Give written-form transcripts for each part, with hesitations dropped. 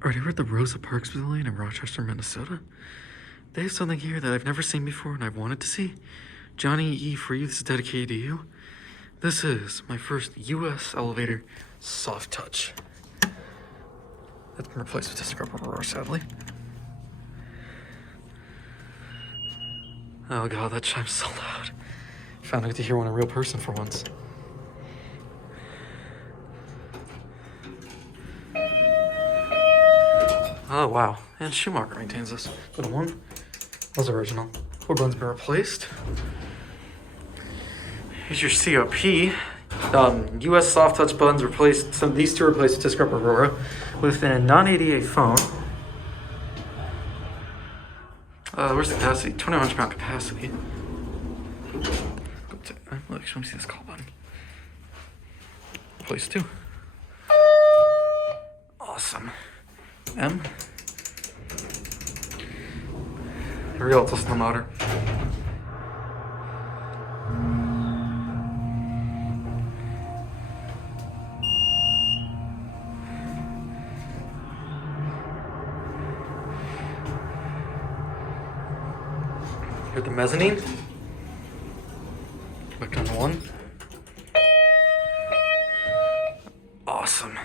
Alright, we're at the Rosa Parks Pavilion in Rochester, Minnesota. They have something here that I've never seen before and I've wanted to see. Johnny E. for you, this is dedicated to you. This is my first US elevator soft touch. That's been replaced with TK Aurora, sadly. Oh god, that chime's so loud. Finally get to hear one in real person for once. Oh wow, and Schumacher maintains this. Little one was original. Cord one's been replaced. Here's your COP. US soft touch buttons replaced. These two replaced with TK Aurora with a non-ADA phone. Where's the capacity? 2,100 pound capacity. Look, let me see this call button. Place 2. Awesome. M. Here we go, let's listen to the motor. Here's the mezzanine. Back down to 1. Awesome.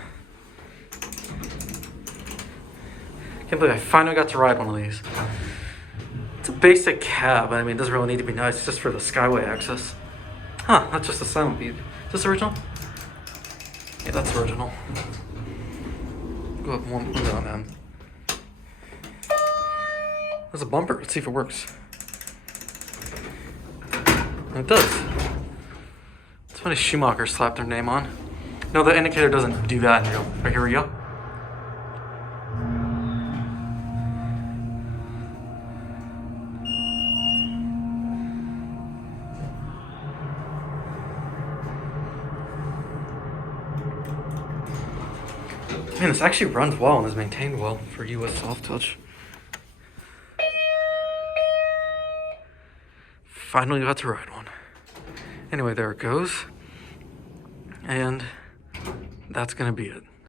Can't believe I finally got to ride one of these. It's a basic cab. I mean, it doesn't really need to be nice. It's just for the Skyway access. Huh, that's just a silent beep. Is this original? Yeah, that's original. Go up one window on end. There's a bumper. Let's see if it works. And it does. It's funny Schumacher slapped their name on. No, the indicator doesn't do that in real. Right, here we go. Man, this actually runs well and is maintained well for US soft touch. Finally got to ride one. Anyway, there it goes. And that's gonna be it.